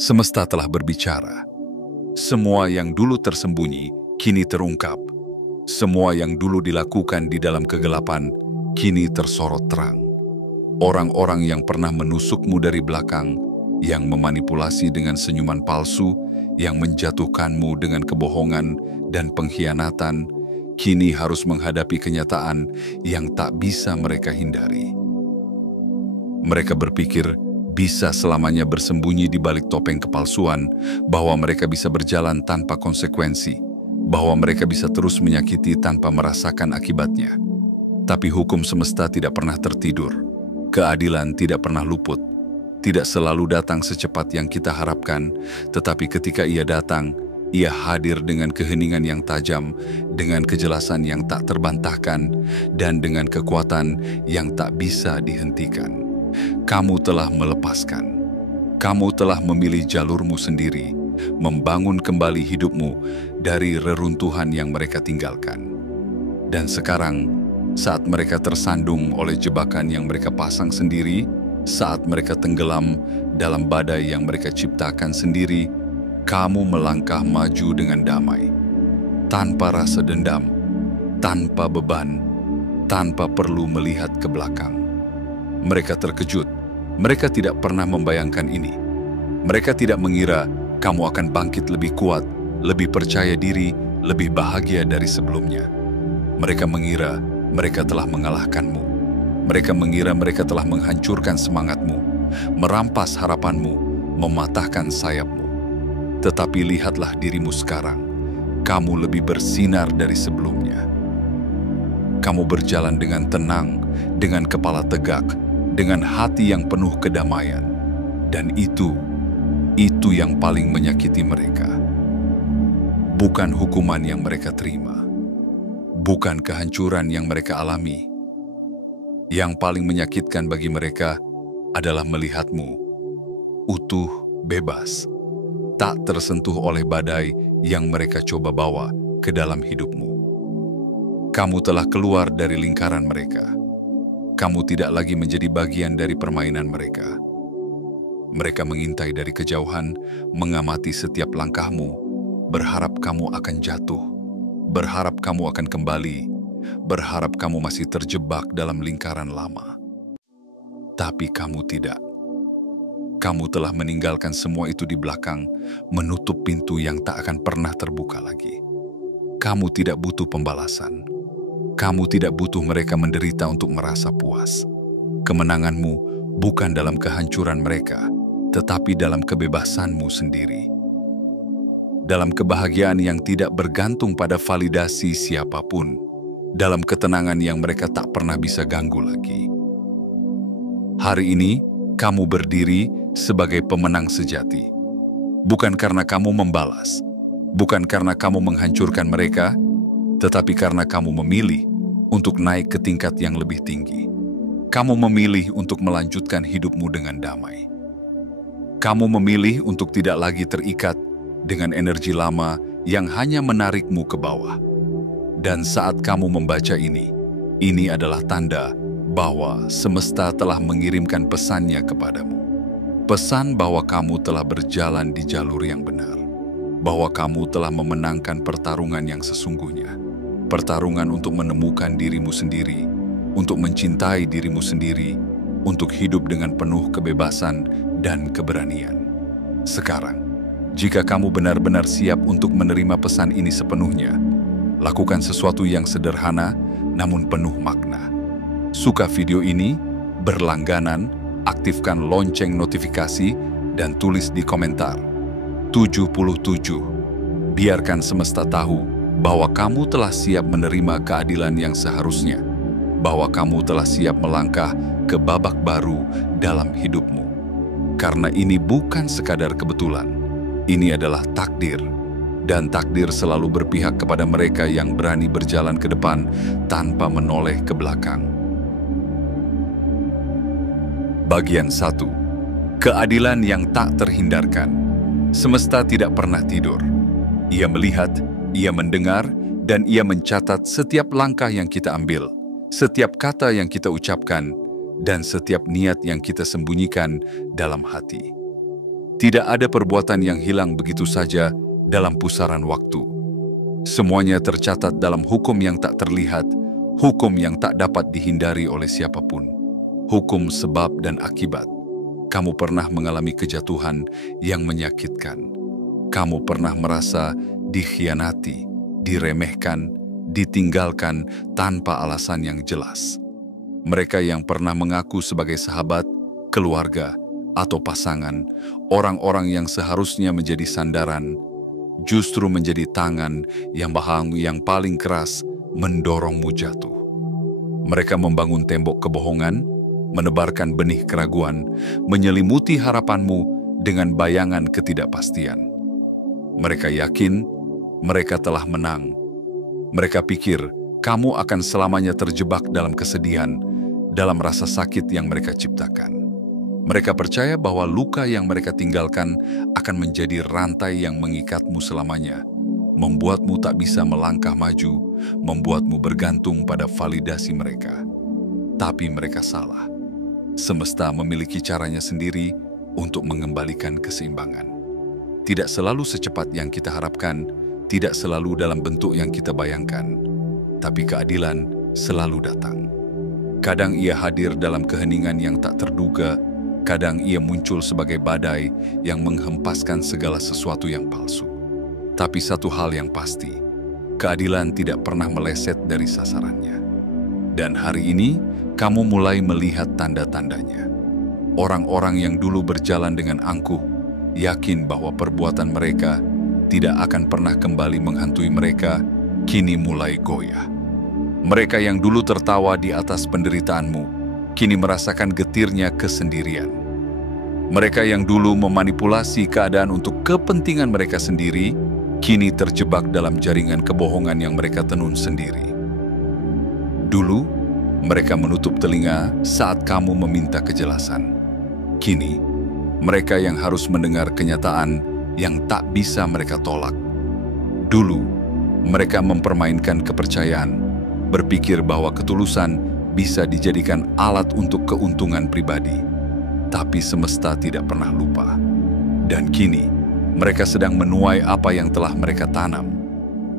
Semesta telah berbicara. Semua yang dulu tersembunyi, kini terungkap. Semua yang dulu dilakukan di dalam kegelapan, kini tersorot terang. Orang-orang yang pernah menusukmu dari belakang, yang memanipulasi dengan senyuman palsu, yang menjatuhkanmu dengan kebohongan dan pengkhianatan, kini harus menghadapi kenyataan yang tak bisa mereka hindari. Mereka berpikir bisa selamanya bersembunyi di balik topeng kepalsuan, bahwa mereka bisa berjalan tanpa konsekuensi, bahwa mereka bisa terus menyakiti tanpa merasakan akibatnya. Tapi hukum semesta tidak pernah tertidur. Keadilan tidak pernah luput. Tidak selalu datang secepat yang kita harapkan, tetapi ketika ia datang, ia hadir dengan keheningan yang tajam, dengan kejelasan yang tak terbantahkan, dan dengan kekuatan yang tak bisa dihentikan. Kamu telah melepaskan. Kamu telah memilih jalurmu sendiri, membangun kembali hidupmu dari reruntuhan yang mereka tinggalkan. Dan sekarang, saat mereka tersandung oleh jebakan yang mereka pasang sendiri, saat mereka tenggelam dalam badai yang mereka ciptakan sendiri, kamu melangkah maju dengan damai, tanpa rasa dendam, tanpa beban, tanpa perlu melihat ke belakang. Mereka terkejut. Mereka tidak pernah membayangkan ini. Mereka tidak mengira kamu akan bangkit lebih kuat, lebih percaya diri, lebih bahagia dari sebelumnya. Mereka mengira mereka telah mengalahkanmu. Mereka mengira mereka telah menghancurkan semangatmu, merampas harapanmu, mematahkan sayapmu. Tetapi lihatlah dirimu sekarang. Kamu lebih bersinar dari sebelumnya. Kamu berjalan dengan tenang, dengan kepala tegak, dengan hati yang penuh kedamaian. Dan itu yang paling menyakiti mereka. Bukan hukuman yang mereka terima. Bukan kehancuran yang mereka alami. Yang paling menyakitkan bagi mereka adalah melihatmu utuh, bebas, tak tersentuh oleh badai yang mereka coba bawa ke dalam hidupmu. Kamu telah keluar dari lingkaran mereka. Kamu tidak lagi menjadi bagian dari permainan mereka. Mereka mengintai dari kejauhan, mengamati setiap langkahmu, berharap kamu akan jatuh, berharap kamu akan kembali, berharap kamu masih terjebak dalam lingkaran lama. Tapi kamu tidak. Kamu telah meninggalkan semua itu di belakang, menutup pintu yang tak akan pernah terbuka lagi. Kamu tidak butuh pembalasan. Kamu tidak butuh mereka menderita untuk merasa puas. Kemenanganmu bukan dalam kehancuran mereka, tetapi dalam kebebasanmu sendiri. Dalam kebahagiaan yang tidak bergantung pada validasi siapapun, dalam ketenangan yang mereka tak pernah bisa ganggu lagi. Hari ini, kamu berdiri sebagai pemenang sejati. Bukan karena kamu membalas, bukan karena kamu menghancurkan mereka, tetapi karena kamu memilih untuk naik ke tingkat yang lebih tinggi. Kamu memilih untuk melanjutkan hidupmu dengan damai. Kamu memilih untuk tidak lagi terikat dengan energi lama yang hanya menarikmu ke bawah. Dan saat kamu membaca ini adalah tanda bahwa semesta telah mengirimkan pesannya kepadamu. Pesan bahwa kamu telah berjalan di jalur yang benar. Bahwa kamu telah memenangkan pertarungan yang sesungguhnya. Pertarungan untuk menemukan dirimu sendiri, untuk mencintai dirimu sendiri, untuk hidup dengan penuh kebebasan dan keberanian. Sekarang, jika kamu benar-benar siap untuk menerima pesan ini sepenuhnya, lakukan sesuatu yang sederhana namun penuh makna. Suka video ini, berlangganan, aktifkan lonceng notifikasi, dan tulis di komentar 77. Biarkan semesta tahu bahwa kamu telah siap menerima keadilan yang seharusnya, bahwa kamu telah siap melangkah ke babak baru dalam hidupmu. Karena ini bukan sekadar kebetulan, ini adalah takdir, dan takdir selalu berpihak kepada mereka yang berani berjalan ke depan tanpa menoleh ke belakang. Bagian 1. Keadilan yang tak terhindarkan. Semesta tidak pernah tidur. Ia melihat, ia mendengar, dan ia mencatat setiap langkah yang kita ambil, setiap kata yang kita ucapkan, dan setiap niat yang kita sembunyikan dalam hati. Tidak ada perbuatan yang hilang begitu saja dalam pusaran waktu. Semuanya tercatat dalam hukum yang tak terlihat, hukum yang tak dapat dihindari oleh siapapun. Hukum sebab dan akibat. Kamu pernah mengalami kejatuhan yang menyakitkan. Kamu pernah merasa dikhianati, diremehkan, ditinggalkan tanpa alasan yang jelas. Mereka yang pernah mengaku sebagai sahabat, keluarga, atau pasangan, orang-orang yang seharusnya menjadi sandaran, justru menjadi tangan yang paling keras mendorongmu jatuh. Mereka membangun tembok kebohongan, menebarkan benih keraguan, menyelimuti harapanmu dengan bayangan ketidakpastian. Mereka yakin mereka telah menang. Mereka pikir kamu akan selamanya terjebak dalam kesedihan, dalam rasa sakit yang mereka ciptakan. Mereka percaya bahwa luka yang mereka tinggalkan akan menjadi rantai yang mengikatmu selamanya, membuatmu tak bisa melangkah maju, membuatmu bergantung pada validasi mereka. Tapi mereka salah. Semesta memiliki caranya sendiri untuk mengembalikan keseimbangan. Tidak selalu secepat yang kita harapkan, tidak selalu dalam bentuk yang kita bayangkan, tapi keadilan selalu datang. Kadang ia hadir dalam keheningan yang tak terduga, kadang ia muncul sebagai badai yang menghempaskan segala sesuatu yang palsu. Tapi satu hal yang pasti, keadilan tidak pernah meleset dari sasarannya. Dan hari ini, kamu mulai melihat tanda-tandanya. Orang-orang yang dulu berjalan dengan angkuh, yakin bahwa perbuatan mereka tidak akan pernah kembali menghantui mereka, kini mulai goyah. Mereka yang dulu tertawa di atas penderitaanmu, kini merasakan getirnya kesendirian. Mereka yang dulu memanipulasi keadaan untuk kepentingan mereka sendiri, kini terjebak dalam jaringan kebohongan yang mereka tenun sendiri. Dulu, mereka menutup telinga saat kamu meminta kejelasan. Kini, mereka yang harus mendengar kenyataan yang tak bisa mereka tolak. Dulu, mereka mempermainkan kepercayaan, berpikir bahwa ketulusan bisa dijadikan alat untuk keuntungan pribadi. Tapi semesta tidak pernah lupa. Dan kini, mereka sedang menuai apa yang telah mereka tanam.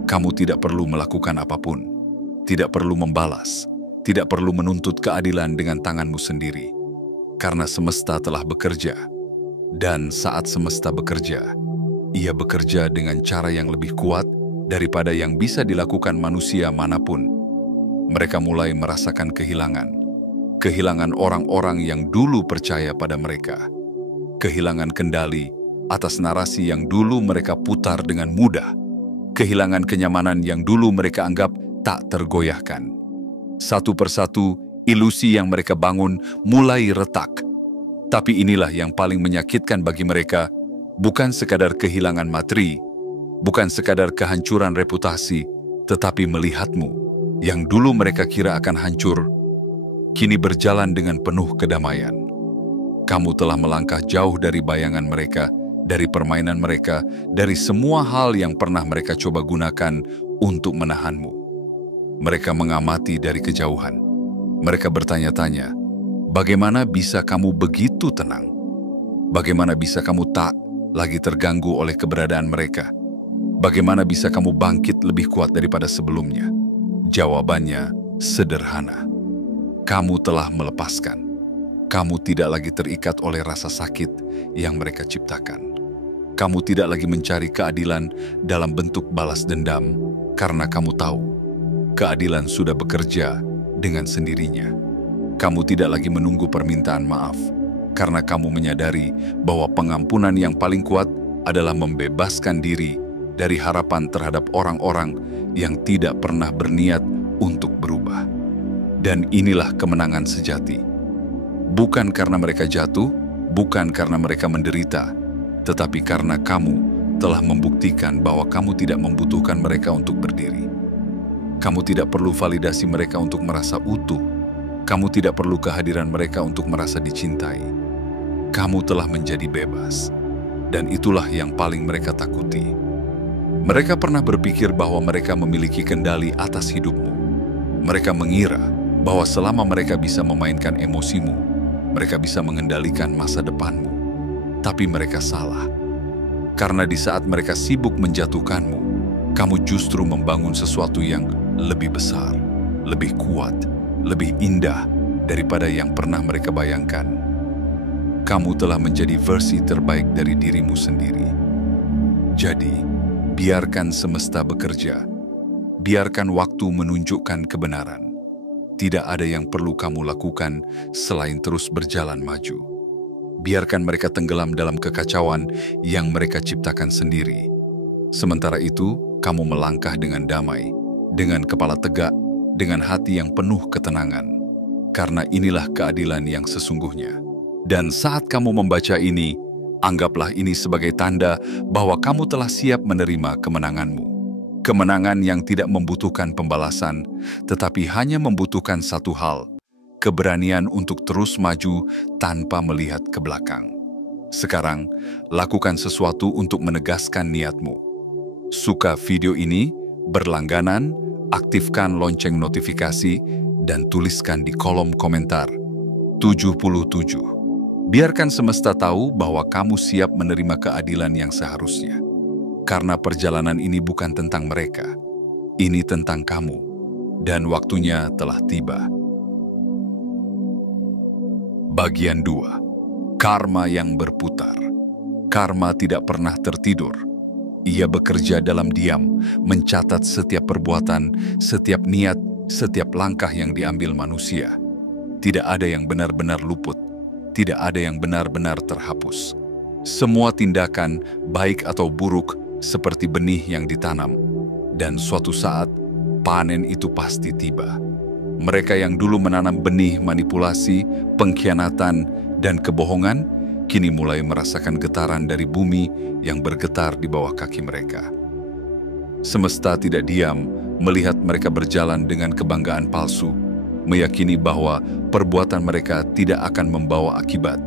Kamu tidak perlu melakukan apapun, tidak perlu membalas, tidak perlu menuntut keadilan dengan tanganmu sendiri. Karena semesta telah bekerja. Dan saat semesta bekerja, ia bekerja dengan cara yang lebih kuat daripada yang bisa dilakukan manusia manapun. Mereka mulai merasakan kehilangan orang-orang yang dulu percaya pada mereka, kehilangan kendali atas narasi yang dulu mereka putar dengan mudah, kehilangan kenyamanan yang dulu mereka anggap tak tergoyahkan. Satu persatu, ilusi yang mereka bangun mulai retak. Tapi inilah yang paling menyakitkan bagi mereka, bukan sekadar kehilangan materi, bukan sekadar kehancuran reputasi, tetapi melihatmu yang dulu mereka kira akan hancur, kini berjalan dengan penuh kedamaian. Kamu telah melangkah jauh dari bayangan mereka, dari permainan mereka, dari semua hal yang pernah mereka coba gunakan untuk menahanmu. Mereka mengamati dari kejauhan. Mereka bertanya-tanya, bagaimana bisa kamu begitu tenang? Bagaimana bisa kamu tak lagi terganggu oleh keberadaan mereka? Bagaimana bisa kamu bangkit lebih kuat daripada sebelumnya? Jawabannya sederhana. Kamu telah melepaskan. Kamu tidak lagi terikat oleh rasa sakit yang mereka ciptakan. Kamu tidak lagi mencari keadilan dalam bentuk balas dendam, karena kamu tahu keadilan sudah bekerja dengan sendirinya. Kamu tidak lagi menunggu permintaan maaf, karena kamu menyadari bahwa pengampunan yang paling kuat adalah membebaskan diri dari harapan terhadap orang-orang yang tidak pernah berniat untuk berubah. Dan inilah kemenangan sejati. Bukan karena mereka jatuh, bukan karena mereka menderita, tetapi karena kamu telah membuktikan bahwa kamu tidak membutuhkan mereka untuk berdiri. Kamu tidak perlu validasi mereka untuk merasa utuh. Kamu tidak perlu kehadiran mereka untuk merasa dicintai. Kamu telah menjadi bebas. Dan itulah yang paling mereka takuti. Mereka pernah berpikir bahwa mereka memiliki kendali atas hidupmu. Mereka mengira bahwa selama mereka bisa memainkan emosimu, mereka bisa mengendalikan masa depanmu. Tapi mereka salah. Karena di saat mereka sibuk menjatuhkanmu, kamu justru membangun sesuatu yang lebih besar, lebih kuat, lebih indah daripada yang pernah mereka bayangkan. Kamu telah menjadi versi terbaik dari dirimu sendiri. Jadi, biarkan semesta bekerja. Biarkan waktu menunjukkan kebenaran. Tidak ada yang perlu kamu lakukan selain terus berjalan maju. Biarkan mereka tenggelam dalam kekacauan yang mereka ciptakan sendiri. Sementara itu, kamu melangkah dengan damai, dengan kepala tegak, dengan hati yang penuh ketenangan. Karena inilah keadilan yang sesungguhnya. Dan saat kamu membaca ini, anggaplah ini sebagai tanda bahwa kamu telah siap menerima kemenanganmu. Kemenangan yang tidak membutuhkan pembalasan, tetapi hanya membutuhkan satu hal, keberanian untuk terus maju tanpa melihat ke belakang. Sekarang, lakukan sesuatu untuk menegaskan niatmu. Suka video ini, berlangganan, aktifkan lonceng notifikasi, dan tuliskan di kolom komentar 77. Biarkan semesta tahu bahwa kamu siap menerima keadilan yang seharusnya. Karena perjalanan ini bukan tentang mereka, ini tentang kamu, dan waktunya telah tiba. Bagian 2. Karma yang berputar. Karma tidak pernah tertidur. Ia bekerja dalam diam, mencatat setiap perbuatan, setiap niat, setiap langkah yang diambil manusia. Tidak ada yang benar-benar luput, tidak ada yang benar-benar terhapus. Semua tindakan, baik atau buruk, seperti benih yang ditanam, dan suatu saat panen itu pasti tiba. Mereka yang dulu menanam benih manipulasi, pengkhianatan, dan kebohongan, kini mulai merasakan getaran dari bumi yang bergetar di bawah kaki mereka. Semesta tidak diam melihat mereka berjalan dengan kebanggaan palsu, meyakini bahwa perbuatan mereka tidak akan membawa akibat.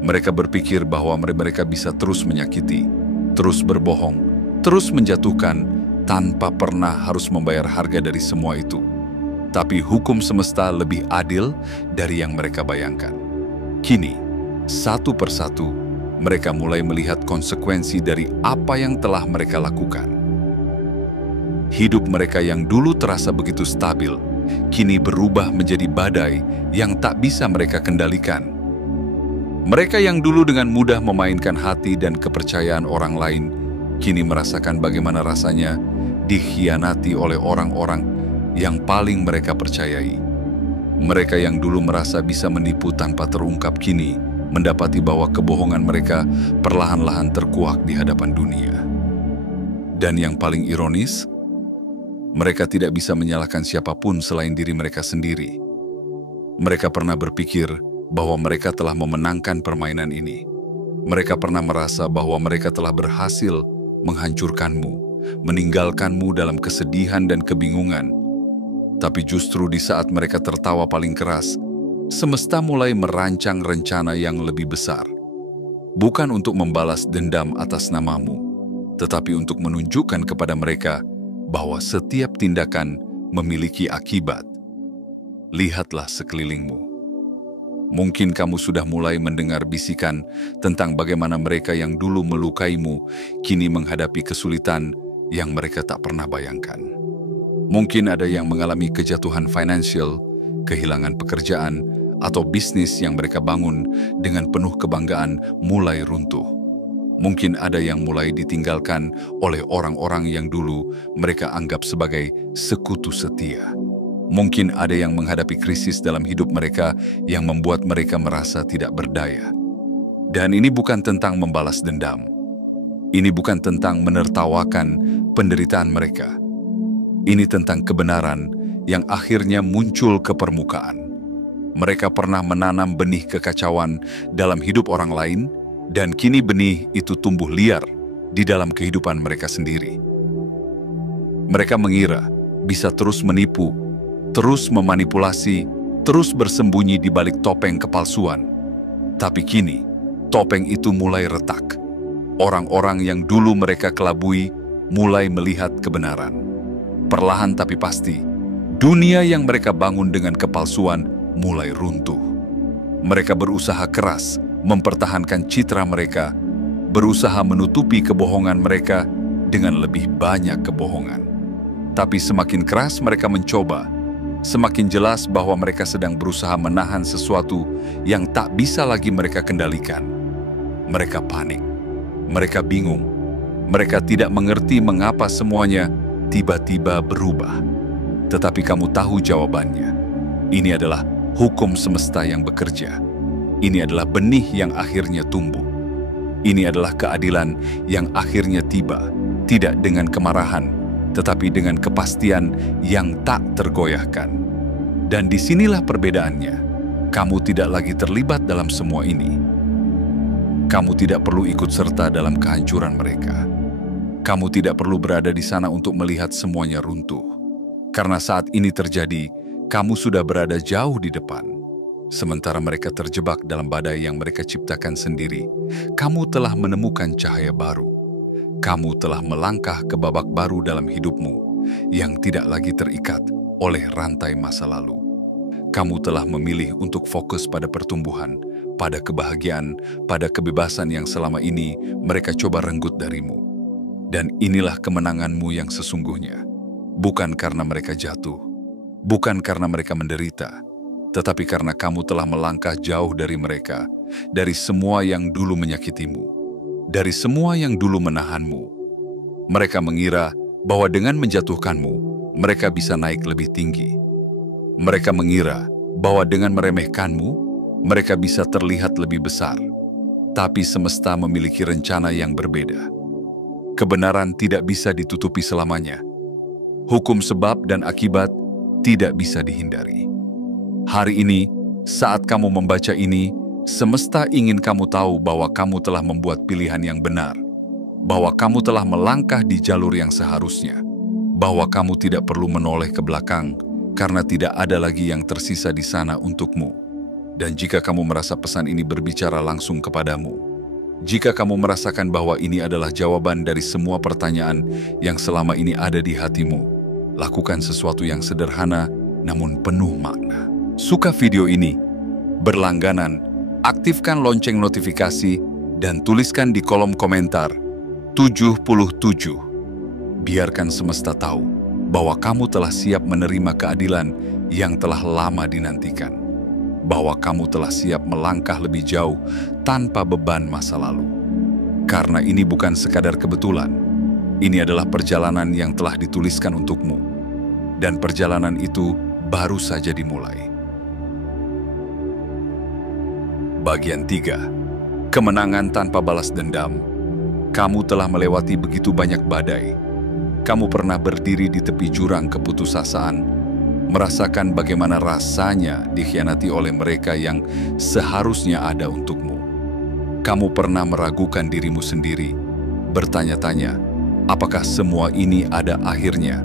Mereka berpikir bahwa mereka bisa terus menyakiti, terus berbohong, terus menjatuhkan, tanpa pernah harus membayar harga dari semua itu. Tapi hukum semesta lebih adil dari yang mereka bayangkan. Kini, satu persatu, mereka mulai melihat konsekuensi dari apa yang telah mereka lakukan. Hidup mereka yang dulu terasa begitu stabil, kini berubah menjadi badai yang tak bisa mereka kendalikan. Mereka yang dulu dengan mudah memainkan hati dan kepercayaan orang lain, kini merasakan bagaimana rasanya dikhianati oleh orang-orang yang paling mereka percayai. Mereka yang dulu merasa bisa menipu tanpa terungkap, kini mendapati bahwa kebohongan mereka perlahan-lahan terkuak di hadapan dunia. Dan yang paling ironis, mereka tidak bisa menyalahkan siapapun selain diri mereka sendiri. Mereka pernah berpikir bahwa mereka telah memenangkan permainan ini. Mereka pernah merasa bahwa mereka telah berhasil menghancurkanmu, meninggalkanmu dalam kesedihan dan kebingungan. Tapi justru di saat mereka tertawa paling keras, semesta mulai merancang rencana yang lebih besar. Bukan untuk membalas dendam atas namamu, tetapi untuk menunjukkan kepada mereka bahwa setiap tindakan memiliki akibat. Lihatlah sekelilingmu. Mungkin kamu sudah mulai mendengar bisikan tentang bagaimana mereka yang dulu melukaimu kini menghadapi kesulitan yang mereka tak pernah bayangkan. Mungkin ada yang mengalami kejatuhan finansial, kehilangan pekerjaan, atau bisnis yang mereka bangun dengan penuh kebanggaan mulai runtuh. Mungkin ada yang mulai ditinggalkan oleh orang-orang yang dulu mereka anggap sebagai sekutu setia. Mungkin ada yang menghadapi krisis dalam hidup mereka yang membuat mereka merasa tidak berdaya. Dan ini bukan tentang membalas dendam. Ini bukan tentang menertawakan penderitaan mereka. Ini tentang kebenaran yang akhirnya muncul ke permukaan. Mereka pernah menanam benih kekacauan dalam hidup orang lain, dan kini benih itu tumbuh liar di dalam kehidupan mereka sendiri. Mereka mengira bisa terus menipu, terus memanipulasi, terus bersembunyi di balik topeng kepalsuan. Tapi kini, topeng itu mulai retak. Orang-orang yang dulu mereka kelabui mulai melihat kebenaran. Perlahan tapi pasti, dunia yang mereka bangun dengan kepalsuan mulai runtuh. Mereka berusaha keras, mempertahankan citra mereka, berusaha menutupi kebohongan mereka dengan lebih banyak kebohongan. Tapi semakin keras mereka mencoba, semakin jelas bahwa mereka sedang berusaha menahan sesuatu yang tak bisa lagi mereka kendalikan. Mereka panik, mereka bingung, mereka tidak mengerti mengapa semuanya tiba-tiba berubah. Tetapi kamu tahu jawabannya. Ini adalah hukum semesta yang bekerja. Ini adalah benih yang akhirnya tumbuh. Ini adalah keadilan yang akhirnya tiba, tidak dengan kemarahan, tetapi dengan kepastian yang tak tergoyahkan. Dan disinilah perbedaannya. Kamu tidak lagi terlibat dalam semua ini. Kamu tidak perlu ikut serta dalam kehancuran mereka. Kamu tidak perlu berada di sana untuk melihat semuanya runtuh. Karena saat ini terjadi, kamu sudah berada jauh di depan. Sementara mereka terjebak dalam badai yang mereka ciptakan sendiri, kamu telah menemukan cahaya baru. Kamu telah melangkah ke babak baru dalam hidupmu yang tidak lagi terikat oleh rantai masa lalu. Kamu telah memilih untuk fokus pada pertumbuhan, pada kebahagiaan, pada kebebasan yang selama ini mereka coba renggut darimu. Dan inilah kemenanganmu yang sesungguhnya. Bukan karena mereka jatuh, bukan karena mereka menderita, tetapi karena kamu telah melangkah jauh dari mereka, dari semua yang dulu menyakitimu, dari semua yang dulu menahanmu. Mereka mengira bahwa dengan menjatuhkanmu, mereka bisa naik lebih tinggi. Mereka mengira bahwa dengan meremehkanmu, mereka bisa terlihat lebih besar. Tapi semesta memiliki rencana yang berbeda. Kebenaran tidak bisa ditutupi selamanya. Hukum sebab dan akibat tidak bisa dihindari. Hari ini, saat kamu membaca ini, semesta ingin kamu tahu bahwa kamu telah membuat pilihan yang benar, bahwa kamu telah melangkah di jalur yang seharusnya, bahwa kamu tidak perlu menoleh ke belakang karena tidak ada lagi yang tersisa di sana untukmu. Dan jika kamu merasa pesan ini berbicara langsung kepadamu, jika kamu merasakan bahwa ini adalah jawaban dari semua pertanyaan yang selama ini ada di hatimu, lakukan sesuatu yang sederhana namun penuh makna. Suka video ini? Berlangganan, aktifkan lonceng notifikasi, dan tuliskan di kolom komentar 77. Biarkan semesta tahu bahwa kamu telah siap menerima keadilan yang telah lama dinantikan. Bahwa kamu telah siap melangkah lebih jauh tanpa beban masa lalu. Karena ini bukan sekadar kebetulan. Ini adalah perjalanan yang telah dituliskan untukmu. Dan perjalanan itu baru saja dimulai. Bagian 3. Kemenangan tanpa balas dendam. Kamu telah melewati begitu banyak badai. Kamu pernah berdiri di tepi jurang keputusasaan, merasakan bagaimana rasanya dikhianati oleh mereka yang seharusnya ada untukmu. Kamu pernah meragukan dirimu sendiri, bertanya-tanya, apakah semua ini ada akhirnya?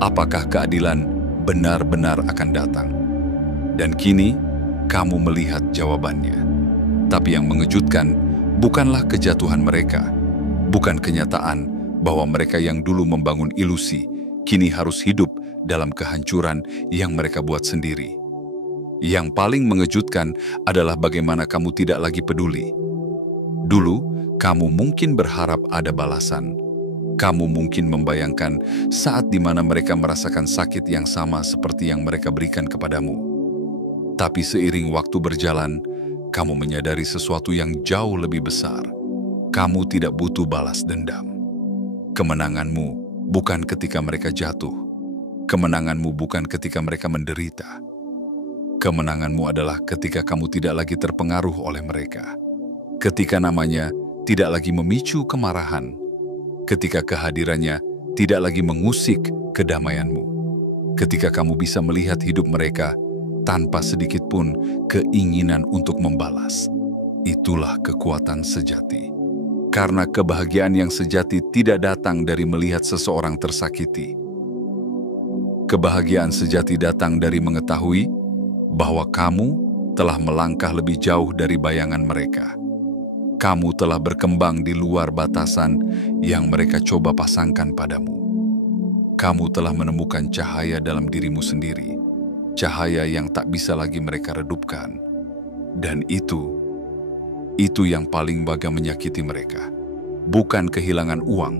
Apakah keadilan benar-benar akan datang? Dan kini, kamu melihat jawabannya. Tapi yang mengejutkan bukanlah kejatuhan mereka, bukan kenyataan bahwa mereka yang dulu membangun ilusi, kini harus hidup dalam kehancuran yang mereka buat sendiri. Yang paling mengejutkan adalah bagaimana kamu tidak lagi peduli. Dulu, kamu mungkin berharap ada balasan. Kamu mungkin membayangkan saat di mana mereka merasakan sakit yang sama seperti yang mereka berikan kepadamu. Tapi seiring waktu berjalan, kamu menyadari sesuatu yang jauh lebih besar. Kamu tidak butuh balas dendam. Kemenanganmu bukan ketika mereka jatuh. Kemenanganmu bukan ketika mereka menderita. Kemenanganmu adalah ketika kamu tidak lagi terpengaruh oleh mereka. Ketika namanya tidak lagi memicu kemarahan. Ketika kehadirannya tidak lagi mengusik kedamaianmu. Ketika kamu bisa melihat hidup mereka tanpa sedikit pun keinginan untuk membalas. Itulah kekuatan sejati. Karena kebahagiaan yang sejati tidak datang dari melihat seseorang tersakiti. Kebahagiaan sejati datang dari mengetahui bahwa kamu telah melangkah lebih jauh dari bayangan mereka. Kamu telah berkembang di luar batasan yang mereka coba pasangkan padamu. Kamu telah menemukan cahaya dalam dirimu sendiri, cahaya yang tak bisa lagi mereka redupkan. Dan itu Itu yang paling menyakiti mereka. Bukan kehilangan uang,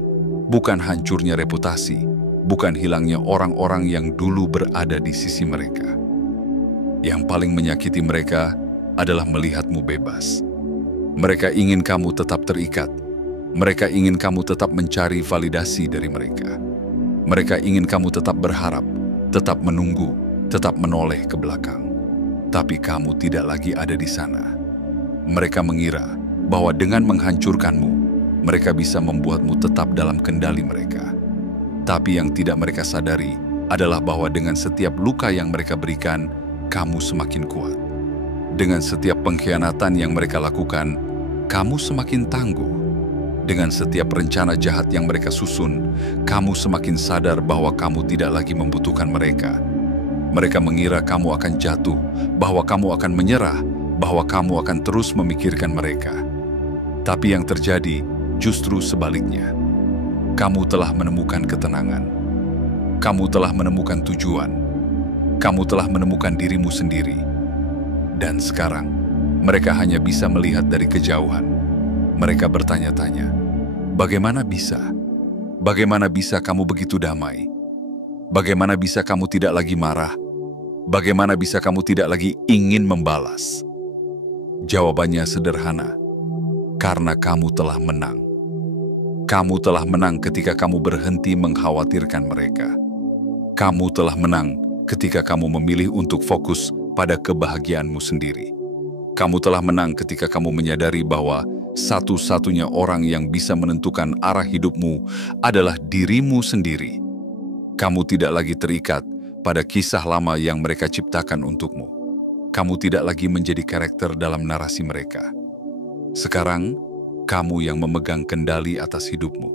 bukan hancurnya reputasi, bukan hilangnya orang-orang yang dulu berada di sisi mereka. Yang paling menyakiti mereka adalah melihatmu bebas. Mereka ingin kamu tetap terikat. Mereka ingin kamu tetap mencari validasi dari mereka. Mereka ingin kamu tetap berharap, tetap menunggu, tetap menoleh ke belakang. Tapi kamu tidak lagi ada di sana. Mereka mengira bahwa dengan menghancurkanmu, mereka bisa membuatmu tetap dalam kendali mereka. Tapi yang tidak mereka sadari adalah bahwa dengan setiap luka yang mereka berikan, kamu semakin kuat. Dengan setiap pengkhianatan yang mereka lakukan, kamu semakin tangguh. Dengan setiap rencana jahat yang mereka susun, kamu semakin sadar bahwa kamu tidak lagi membutuhkan mereka. Mereka mengira kamu akan jatuh, bahwa kamu akan menyerah, bahwa kamu akan terus memikirkan mereka. Tapi yang terjadi justru sebaliknya. Kamu telah menemukan ketenangan. Kamu telah menemukan tujuan. Kamu telah menemukan dirimu sendiri. Dan sekarang, mereka hanya bisa melihat dari kejauhan. Mereka bertanya-tanya, bagaimana bisa? Bagaimana bisa kamu begitu damai? Bagaimana bisa kamu tidak lagi marah? Bagaimana bisa kamu tidak lagi ingin membalas? Jawabannya sederhana, karena kamu telah menang. Kamu telah menang ketika kamu berhenti mengkhawatirkan mereka. Kamu telah menang ketika kamu memilih untuk fokus pada kebahagiaanmu sendiri. Kamu telah menang ketika kamu menyadari bahwa satu-satunya orang yang bisa menentukan arah hidupmu adalah dirimu sendiri. Kamu tidak lagi terikat pada kisah lama yang mereka ciptakan untukmu. Kamu tidak lagi menjadi karakter dalam narasi mereka. Sekarang, kamu yang memegang kendali atas hidupmu.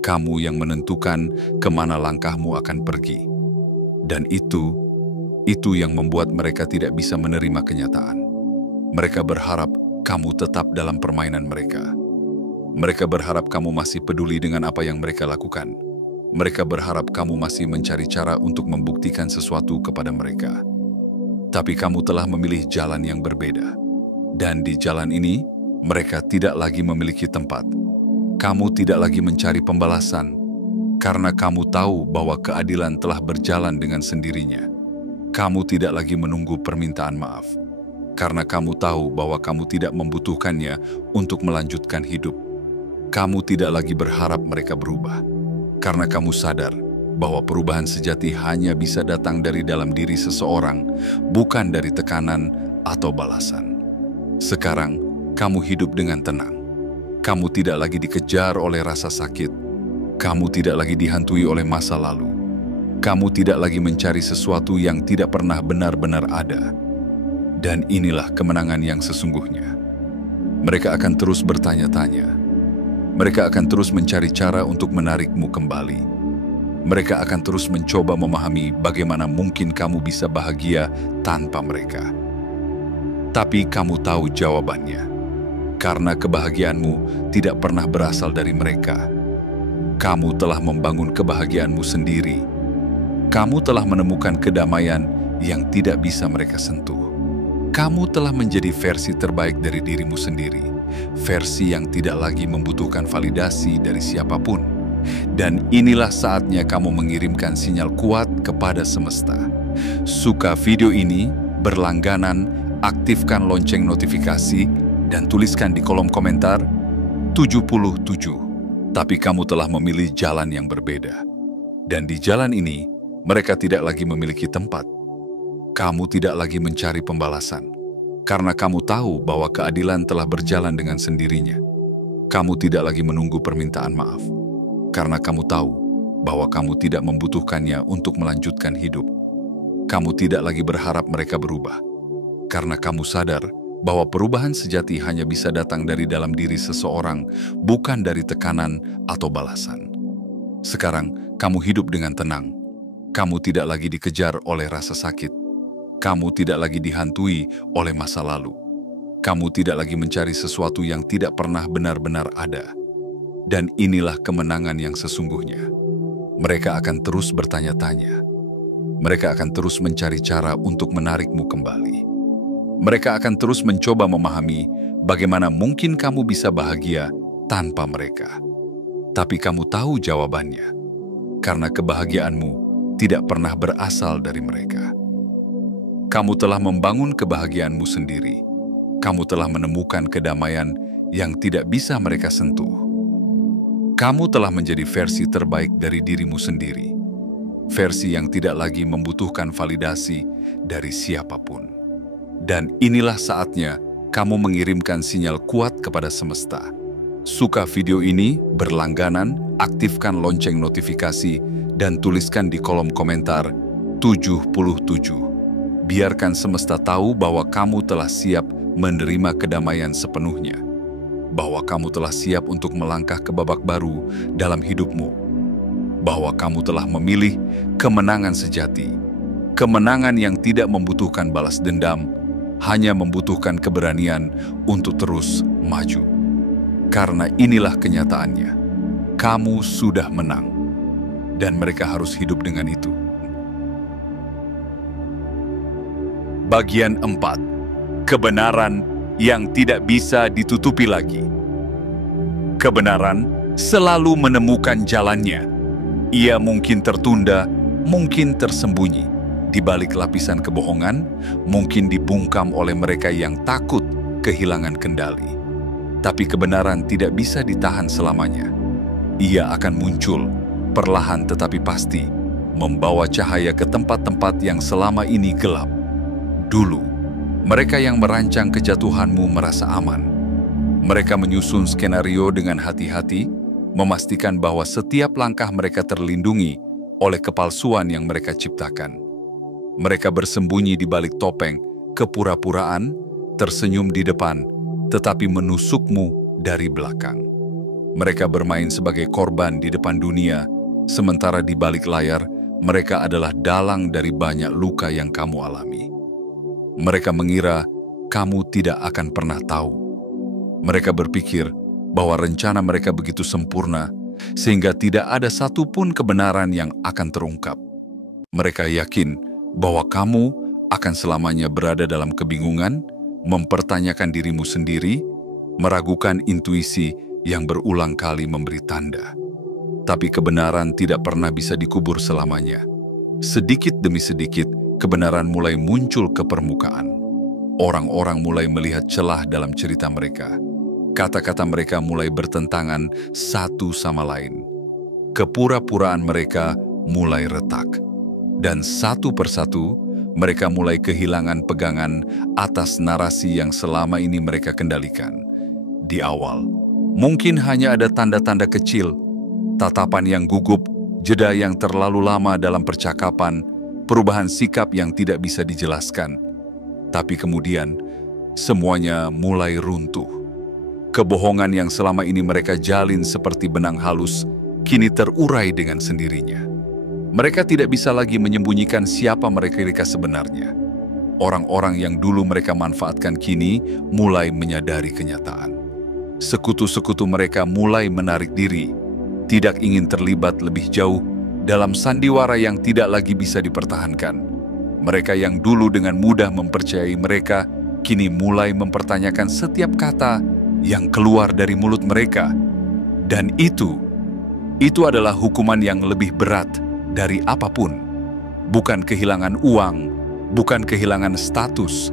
Kamu yang menentukan kemana langkahmu akan pergi. Dan itu yang membuat mereka tidak bisa menerima kenyataan. Mereka berharap kamu tetap dalam permainan mereka. Mereka berharap kamu masih peduli dengan apa yang mereka lakukan. Mereka berharap kamu masih mencari cara untuk membuktikan sesuatu kepada mereka. Tapi kamu telah memilih jalan yang berbeda. Dan di jalan ini, mereka tidak lagi memiliki tempat. Kamu tidak lagi mencari pembalasan, karena kamu tahu bahwa keadilan telah berjalan dengan sendirinya. Kamu tidak lagi menunggu permintaan maaf, karena kamu tahu bahwa kamu tidak membutuhkannya untuk melanjutkan hidup. Kamu tidak lagi berharap mereka berubah, karena kamu sadar bahwa perubahan sejati hanya bisa datang dari dalam diri seseorang, bukan dari tekanan atau balasan. Sekarang, kamu hidup dengan tenang. Kamu tidak lagi dikejar oleh rasa sakit. Kamu tidak lagi dihantui oleh masa lalu. Kamu tidak lagi mencari sesuatu yang tidak pernah benar-benar ada. Dan inilah kemenangan yang sesungguhnya. Mereka akan terus bertanya-tanya. Mereka akan terus mencari cara untuk menarikmu kembali. Mereka akan terus mencoba memahami bagaimana mungkin kamu bisa bahagia tanpa mereka. Tapi kamu tahu jawabannya. Karena kebahagiaanmu tidak pernah berasal dari mereka. Kamu telah membangun kebahagiaanmu sendiri. Kamu telah menemukan kedamaian yang tidak bisa mereka sentuh. Kamu telah menjadi versi terbaik dari dirimu sendiri. Versi yang tidak lagi membutuhkan validasi dari siapapun. Dan inilah saatnya kamu mengirimkan sinyal kuat kepada semesta. Suka video ini, berlangganan, aktifkan lonceng notifikasi, dan tuliskan di kolom komentar 77. Tapi kamu telah memilih jalan yang berbeda. Dan di jalan ini, mereka tidak lagi memiliki tempat. Kamu tidak lagi mencari pembalasan. Karena kamu tahu bahwa keadilan telah berjalan dengan sendirinya. Kamu tidak lagi menunggu permintaan maaf. Karena kamu tahu bahwa kamu tidak membutuhkannya untuk melanjutkan hidup. Kamu tidak lagi berharap mereka berubah. Karena kamu sadar bahwa perubahan sejati hanya bisa datang dari dalam diri seseorang, bukan dari tekanan atau balasan. Sekarang, kamu hidup dengan tenang. Kamu tidak lagi dikejar oleh rasa sakit. Kamu tidak lagi dihantui oleh masa lalu. Kamu tidak lagi mencari sesuatu yang tidak pernah benar-benar ada. Dan inilah kemenangan yang sesungguhnya. Mereka akan terus bertanya-tanya. Mereka akan terus mencari cara untuk menarikmu kembali. Mereka akan terus mencoba memahami bagaimana mungkin kamu bisa bahagia tanpa mereka? Tapi kamu tahu jawabannya, karena kebahagiaanmu tidak pernah berasal dari mereka. Kamu telah membangun kebahagiaanmu sendiri. Kamu telah menemukan kedamaian yang tidak bisa mereka sentuh. Kamu telah menjadi versi terbaik dari dirimu sendiri, versi yang tidak lagi membutuhkan validasi dari siapapun. Dan inilah saatnya kamu mengirimkan sinyal kuat kepada semesta. Suka video ini, berlangganan, aktifkan lonceng notifikasi, dan tuliskan di kolom komentar 77. Biarkan semesta tahu bahwa kamu telah siap menerima kedamaian sepenuhnya, bahwa kamu telah siap untuk melangkah ke babak baru dalam hidupmu, bahwa kamu telah memilih kemenangan sejati, kemenangan yang tidak membutuhkan balas dendam, hanya membutuhkan keberanian untuk terus maju. Karena inilah kenyataannya, kamu sudah menang, dan mereka harus hidup dengan itu. Bagian 4. Kebenaran yang tidak bisa ditutupi lagi. Kebenaran selalu menemukan jalannya. Ia mungkin tertunda, mungkin tersembunyi di balik lapisan kebohongan, mungkin dibungkam oleh mereka yang takut kehilangan kendali. Tapi kebenaran tidak bisa ditahan selamanya. Ia akan muncul, perlahan tetapi pasti, membawa cahaya ke tempat-tempat yang selama ini gelap. Dulu, mereka yang merancang kejatuhanmu merasa aman. Mereka menyusun skenario dengan hati-hati, memastikan bahwa setiap langkah mereka terlindungi oleh kepalsuan yang mereka ciptakan. Mereka bersembunyi di balik topeng kepura-puraan, tersenyum di depan, tetapi menusukmu dari belakang. Mereka bermain sebagai korban di depan dunia, sementara di balik layar, mereka adalah dalang dari banyak luka yang kamu alami. Mereka mengira kamu tidak akan pernah tahu. Mereka berpikir bahwa rencana mereka begitu sempurna, sehingga tidak ada satupun kebenaran yang akan terungkap. Mereka yakin bahwa kamu akan selamanya berada dalam kebingungan, mempertanyakan dirimu sendiri, meragukan intuisi yang berulang kali memberi tanda. Tapi kebenaran tidak pernah bisa dikubur selamanya. Sedikit demi sedikit, kebenaran mulai muncul ke permukaan. Orang-orang mulai melihat celah dalam cerita mereka. Kata-kata mereka mulai bertentangan satu sama lain. Kepura-puraan mereka mulai retak. Dan satu persatu, mereka mulai kehilangan pegangan atas narasi yang selama ini mereka kendalikan. Di awal, mungkin hanya ada tanda-tanda kecil, tatapan yang gugup, jeda yang terlalu lama dalam percakapan, perubahan sikap yang tidak bisa dijelaskan. Tapi kemudian, semuanya mulai runtuh. Kebohongan yang selama ini mereka jalin seperti benang halus, kini terurai dengan sendirinya. Mereka tidak bisa lagi menyembunyikan siapa mereka sebenarnya. Orang-orang yang dulu mereka manfaatkan kini mulai menyadari kenyataan. Sekutu-sekutu mereka mulai menarik diri, tidak ingin terlibat lebih jauh dalam sandiwara yang tidak lagi bisa dipertahankan. Mereka yang dulu dengan mudah mempercayai mereka, kini mulai mempertanyakan setiap kata yang keluar dari mulut mereka. Dan itu adalah hukuman yang lebih berat dari apapun. Bukan kehilangan uang, bukan kehilangan status,